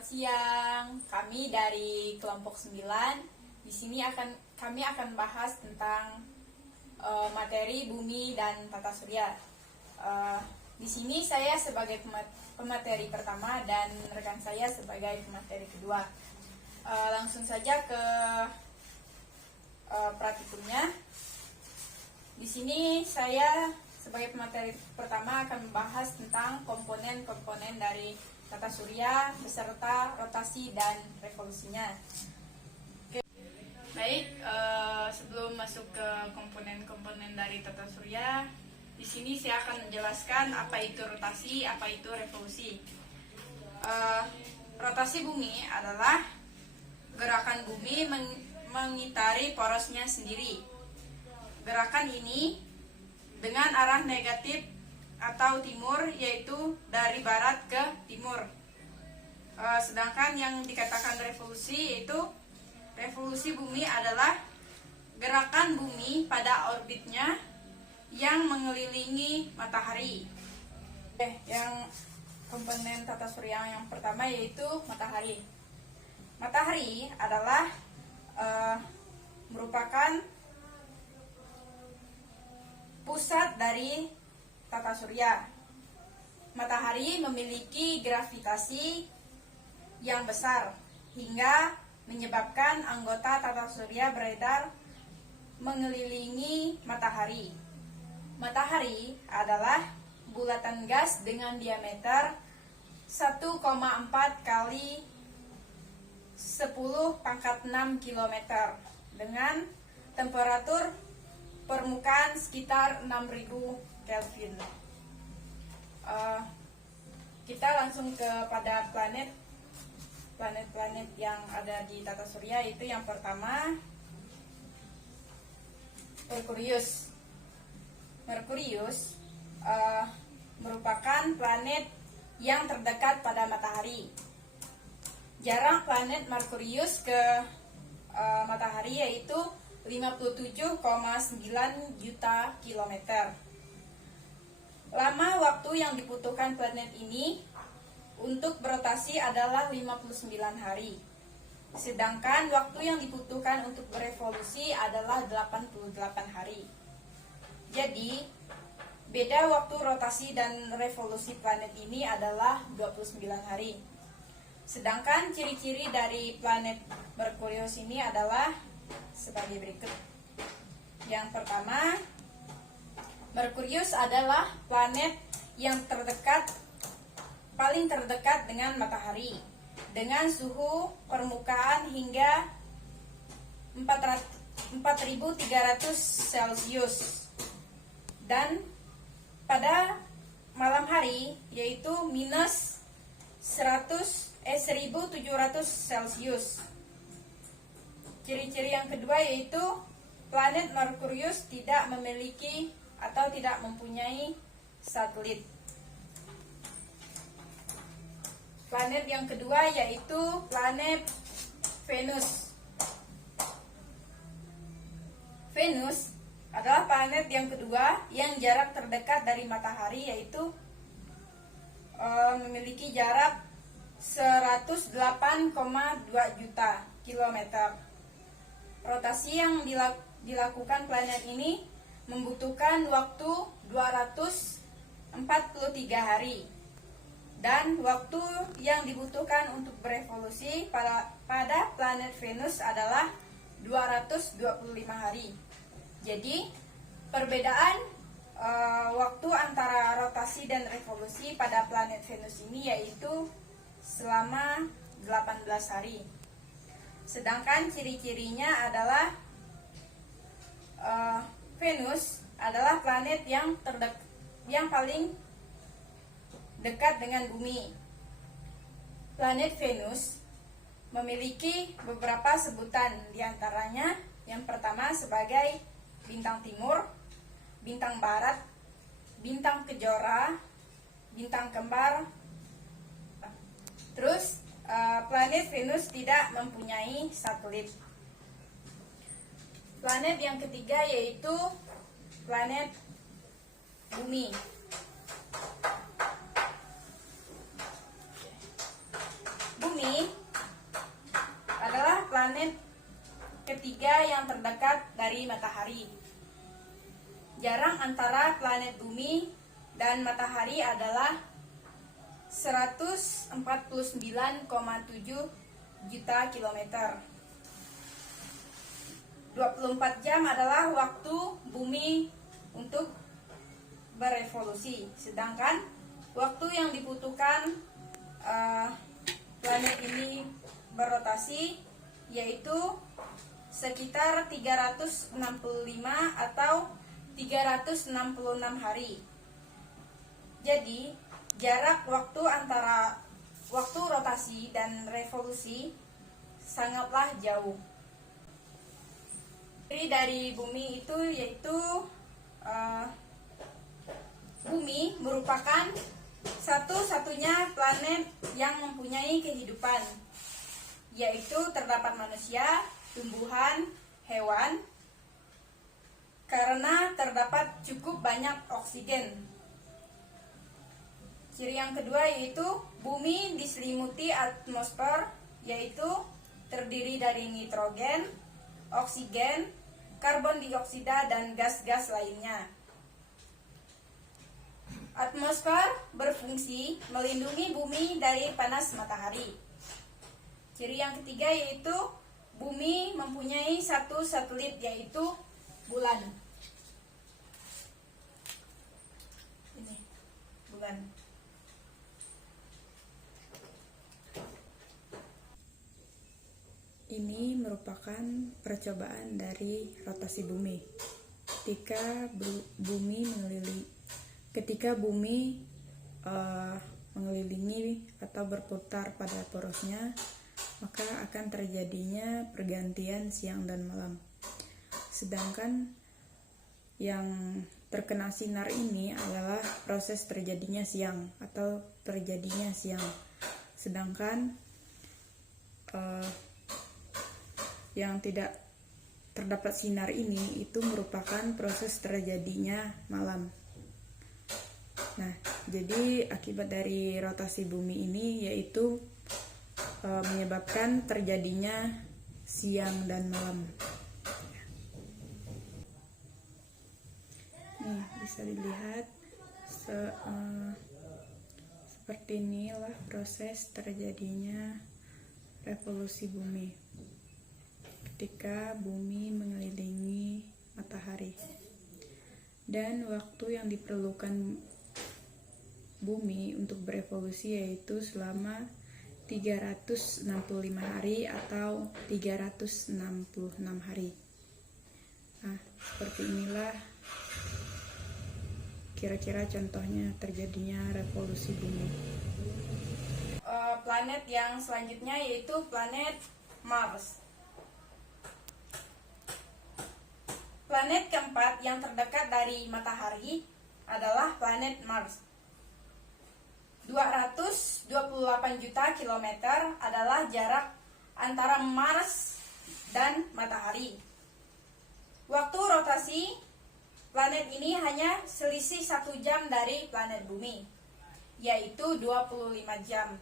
Selamat siang. Kami dari kelompok 9. Di sini kami akan bahas tentang materi bumi dan tata surya. Di sini saya sebagai pemateri pertama dan rekan saya sebagai pemateri kedua. Langsung saja ke praktikumnya. Di sini saya sebagai pemateri pertama akan membahas tentang komponen-komponen dari tata surya beserta rotasi dan revolusinya. Oke. Baik, sebelum masuk ke komponen-komponen dari tata surya, di sini saya akan menjelaskan apa itu rotasi, apa itu revolusi. Rotasi bumi adalah gerakan bumi mengitari porosnya sendiri. Gerakan ini dengan arah negatif atau timur, yaitu dari barat ke timur. Sedangkan yang dikatakan revolusi, yaitu revolusi bumi adalah gerakan bumi pada orbitnya yang mengelilingi matahari. Yang komponen tata surya yang pertama yaitu matahari. Matahari adalah merupakan pusat dari tata surya. Matahari memiliki gravitasi yang besar hingga menyebabkan anggota tata surya beredar mengelilingi matahari. Matahari adalah bulatan gas dengan diameter 1,4 kali 10⁻⁶ km dengan temperatur permukaan sekitar 6000 Kelvin. Kita langsung kepada planet-planet yang ada di tata surya, yaitu yang pertama Merkurius. Merkurius merupakan planet yang terdekat pada matahari. Jarak planet Merkurius ke matahari yaitu 57,9 juta kilometer. Lama waktu yang dibutuhkan planet ini untuk berotasi adalah 59 hari. Sedangkan waktu yang dibutuhkan untuk berevolusi adalah 88 hari. Jadi, beda waktu rotasi dan revolusi planet ini adalah 29 hari. Sedangkan ciri-ciri dari planet Merkurius ini adalah sebagai berikut. Yang pertama, Merkurius adalah planet yang paling terdekat dengan matahari, dengan suhu permukaan hingga 4300 Celcius, dan pada malam hari yaitu minus 1700 Celcius. Ciri-ciri yang kedua yaitu planet Merkurius tidak memiliki atau tidak mempunyai satelit. Planet yang kedua yaitu planet Venus. Venus adalah planet yang kedua yang jarak terdekat dari matahari, yaitu memiliki jarak 108,2 juta kilometer. Rotasi yang dilakukan planet ini membutuhkan waktu 243 hari, dan waktu yang dibutuhkan untuk berevolusi pada planet Venus adalah 225 hari. Jadi perbedaan waktu antara rotasi dan revolusi pada planet Venus ini yaitu selama 18 hari. Sedangkan ciri-cirinya adalah Venus adalah planet yang paling dekat dengan bumi. Planet Venus memiliki beberapa sebutan, diantaranya yang pertama sebagai bintang timur, bintang barat, bintang kejora, bintang kembar. Terus planet Venus tidak mempunyai satelit. Planet yang ketiga yaitu planet bumi. Bumi dari matahari. Jarak antara planet bumi dan matahari adalah 149,7 juta kilometer. 24 jam adalah waktu bumi untuk berevolusi, sedangkan waktu yang dibutuhkan planet ini berotasi yaitu sekitar 365 atau 366 hari. Jadi, jarak waktu antara waktu rotasi dan revolusi sangatlah jauh. Jadi dari bumi itu yaitu bumi merupakan satu-satunya planet yang mempunyai kehidupan, yaitu terdapat manusia, tumbuhan, hewan, karena terdapat cukup banyak oksigen. Ciri yang kedua yaitu bumi diselimuti atmosfer, yaitu terdiri dari nitrogen, oksigen, karbon dioksida, dan gas-gas lainnya. Atmosfer berfungsi melindungi bumi dari panas matahari. Ciri yang ketiga yaitu bumi mempunyai satu satelit, yaitu bulan. Ini bulan. Ini merupakan percobaan dari rotasi bumi. Ketika bumi mengelilingi atau berputar pada porosnya, maka akan terjadinya pergantian siang dan malam. Sedangkan yang terkena sinar ini adalah proses terjadinya siang atau terjadinya siang. Sedangkan yang tidak terdapat sinar ini itu merupakan proses terjadinya malam. Nah, jadi akibat dari rotasi bumi ini yaitu menyebabkan terjadinya siang dan malam. Nih, bisa dilihat seperti inilah proses terjadinya revolusi bumi ketika bumi mengelilingi matahari, dan waktu yang diperlukan bumi untuk berevolusi yaitu selama 365 hari atau 366 hari. Nah, seperti inilah kira-kira contohnya terjadinya revolusi bumi. Planet yang selanjutnya yaitu planet Mars. Planet keempat yang terdekat dari matahari adalah planet Mars. 228 juta kilometer adalah jarak antara Mars dan matahari. Waktu rotasi planet ini hanya selisih 1 jam dari planet bumi, yaitu 25 jam.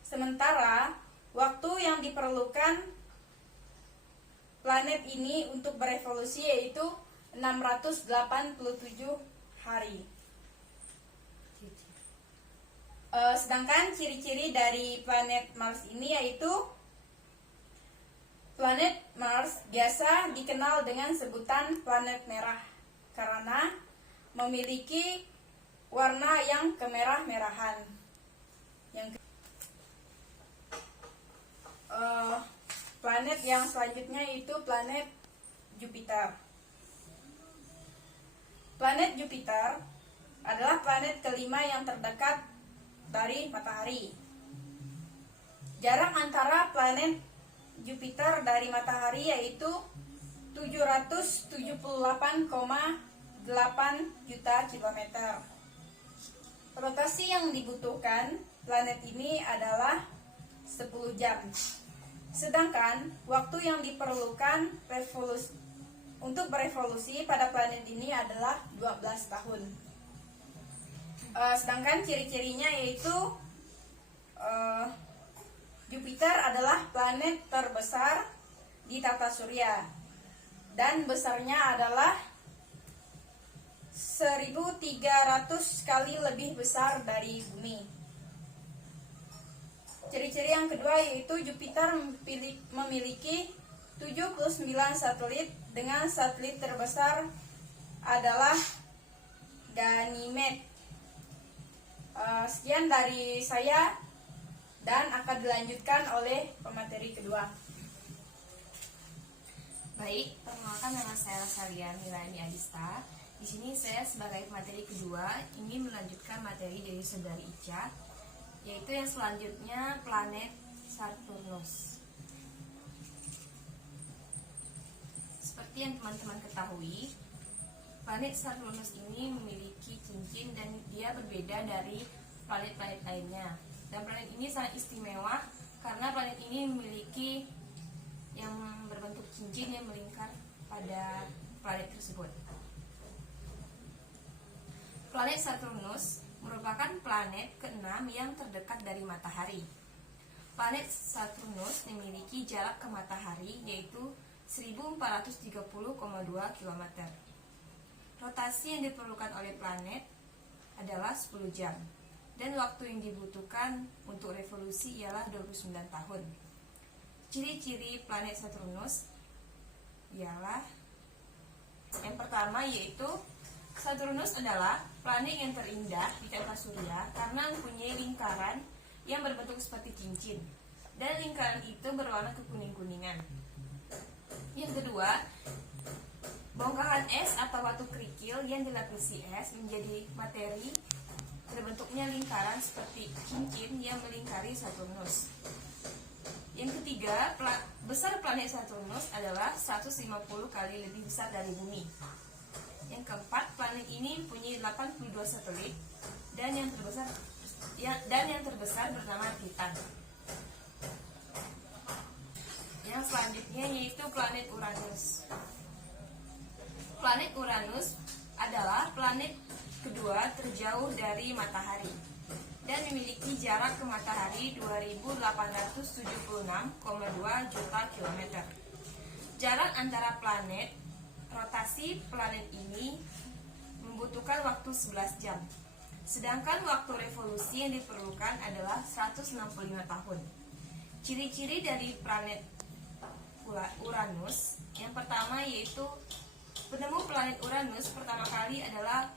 Sementara waktu yang diperlukan planet ini untuk berevolusi yaitu 687 hari. Sedangkan ciri-ciri dari planet Mars ini yaitu planet Mars biasa dikenal dengan sebutan planet merah karena memiliki warna yang kemerah-merahan. Planet yang selanjutnya yaitu planet Jupiter. Planet Jupiter adalah planet kelima yang terdekat dari matahari. Jarak antara planet Jupiter dari matahari yaitu 778,8 juta kilometer. Rotasi yang dibutuhkan planet ini adalah 10 jam. Sedangkan waktu yang diperlukan untuk berevolusi pada planet ini adalah 12 tahun. Sedangkan ciri-cirinya yaitu Jupiter adalah planet terbesar di tata surya. dan besarnya adalah 1.300 kali lebih besar dari bumi. Ciri-ciri yang kedua yaitu Jupiter memiliki 79 satelit, dengan satelit terbesar adalah Ganymede. Sekian dari saya dan akan dilanjutkan oleh pemateri kedua. Baik, perkenalkan nama saya Salian Hilani Adista. Di sini saya sebagai materi kedua ingin melanjutkan materi dari saudari Ica, yaitu yang selanjutnya planet Saturnus. Seperti yang teman-teman ketahui, planet Saturnus ini memiliki cincin dan dia berbeda dari planet-planet lainnya. Dan planet ini sangat istimewa karena planet ini memiliki yang berbentuk cincin yang melingkar pada planet tersebut. Planet Saturnus merupakan planet keenam yang terdekat dari matahari. Planet Saturnus memiliki jarak ke matahari yaitu 1430,2 km. Rotasi yang diperlukan oleh planet adalah 10 jam. Dan waktu yang dibutuhkan untuk revolusi ialah 29 tahun. Ciri-ciri planet Saturnus ialah yang pertama yaitu Saturnus adalah planet yang terindah di tata surya karena mempunyai lingkaran yang berbentuk seperti cincin dan lingkaran itu berwarna kekuning-kuningan. Yang kedua, bongkahan es atau batu kerikil yang dilapisi es menjadi materi berbentuknya lingkaran seperti cincin yang melingkari Saturnus. Yang ketiga, besar planet Saturnus adalah 150 kali lebih besar dari bumi. Yang keempat, planet ini mempunyai 82 satelit dan yang terbesar bernama Titan. Yang selanjutnya yaitu planet Uranus. Planet Uranus adalah planet kedua terjauh dari matahari dan memiliki jarak ke matahari 2876,2 juta kilometer. Jarak antara planet, rotasi planet ini membutuhkan waktu 11 jam. Sedangkan waktu revolusi yang diperlukan adalah 165 tahun. Ciri-ciri dari planet Uranus, yang pertama yaitu penemu planet Uranus pertama kali adalah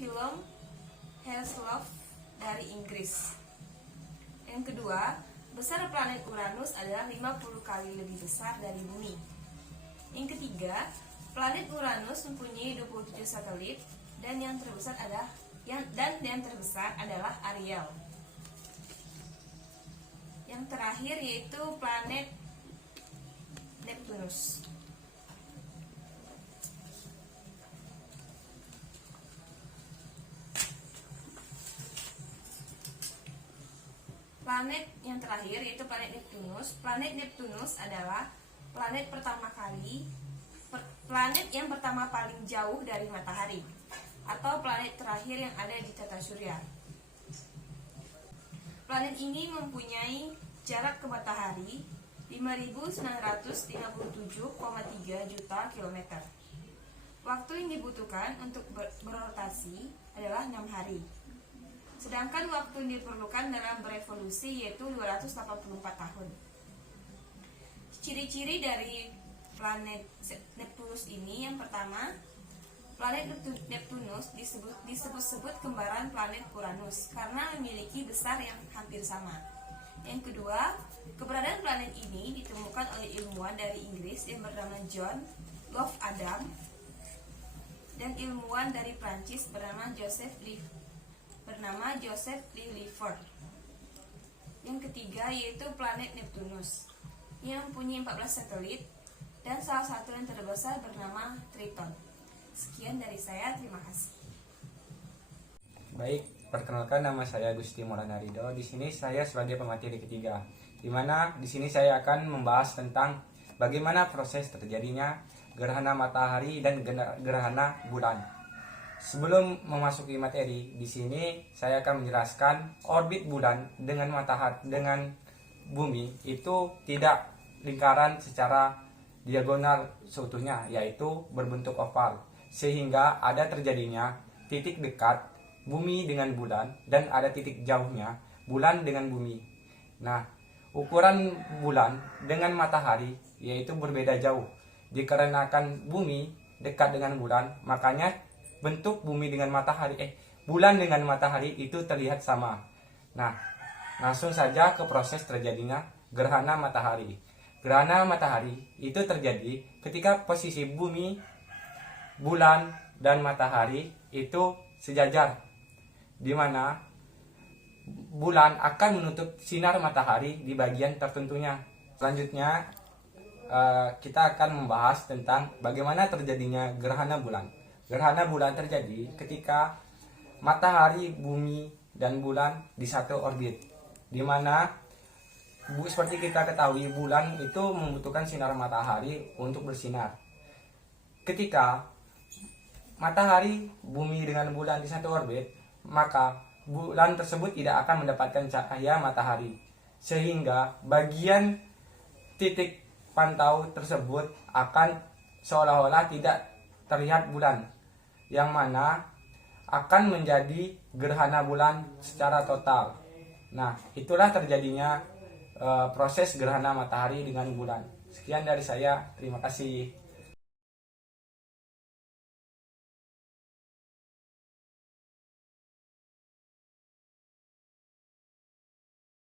Willem Herschel dari Inggris. Yang kedua, besar planet Uranus adalah 50 kali lebih besar dari bumi. Yang ketiga, planet Uranus mempunyai 27 satelit dan yang terbesar adalah Ariel. Yang terakhir yaitu planet Neptunus. Planet yang terakhir yaitu planet Neptunus. Planet Neptunus adalah planet yang pertama paling jauh dari matahari atau planet terakhir yang ada di tata surya. Planet ini mempunyai jarak ke matahari 5.957,3 juta kilometer. Waktu yang dibutuhkan untuk berotasi adalah 6 hari. Sedangkan waktu yang diperlukan dalam berevolusi yaitu 284 tahun. Ciri-ciri dari planet Neptunus ini, yang pertama, planet Neptunus disebut-sebut kembaran planet Uranus karena memiliki besar yang hampir sama. Yang kedua, keberadaan planet ini ditemukan oleh ilmuwan dari Inggris yang bernama John Love Adam dan ilmuwan dari Prancis bernama Joseph Lilliford. Yang ketiga yaitu planet Neptunus yang mempunyai 14 satelit dan salah satu yang terbesar bernama Triton. Sekian dari saya, terima kasih. Baik, perkenalkan nama saya Gusti Maulana Ridho. Di sini saya sebagai pemateri ketiga, di mana di sini saya akan membahas tentang bagaimana proses terjadinya gerhana matahari dan gerhana bulan. Sebelum memasuki materi, di sini saya akan menjelaskan orbit bulan dengan matahari dengan bumi itu tidak lingkaran secara diagonal seutuhnya, yaitu berbentuk oval, sehingga ada terjadinya titik dekat bumi dengan bulan dan ada titik jauhnya bulan dengan bumi. Nah, ukuran bulan dengan matahari yaitu berbeda jauh. Dikarenakan bumi dekat dengan bulan, makanya bentuk bumi dengan matahari bulan dengan matahari itu terlihat sama. Nah, langsung saja ke proses terjadinya gerhana matahari. Gerhana matahari itu terjadi ketika posisi bumi, bulan, dan matahari itu sejajar, di mana bulan akan menutup sinar matahari di bagian tertentunya. Selanjutnya, kita akan membahas tentang bagaimana terjadinya gerhana bulan. Gerhana bulan terjadi ketika matahari, bumi, dan bulan di satu orbit, di mana seperti kita ketahui bulan itu membutuhkan sinar matahari untuk bersinar. Ketika matahari, bumi, dengan bulan di satu orbit, maka bulan tersebut tidak akan mendapatkan cahaya matahari, sehingga bagian titik pantau tersebut akan seolah-olah tidak terlihat bulan, yang mana akan menjadi gerhana bulan secara total. Nah, itulah terjadinya proses gerhana matahari dengan bulan. Sekian dari saya, terima kasih.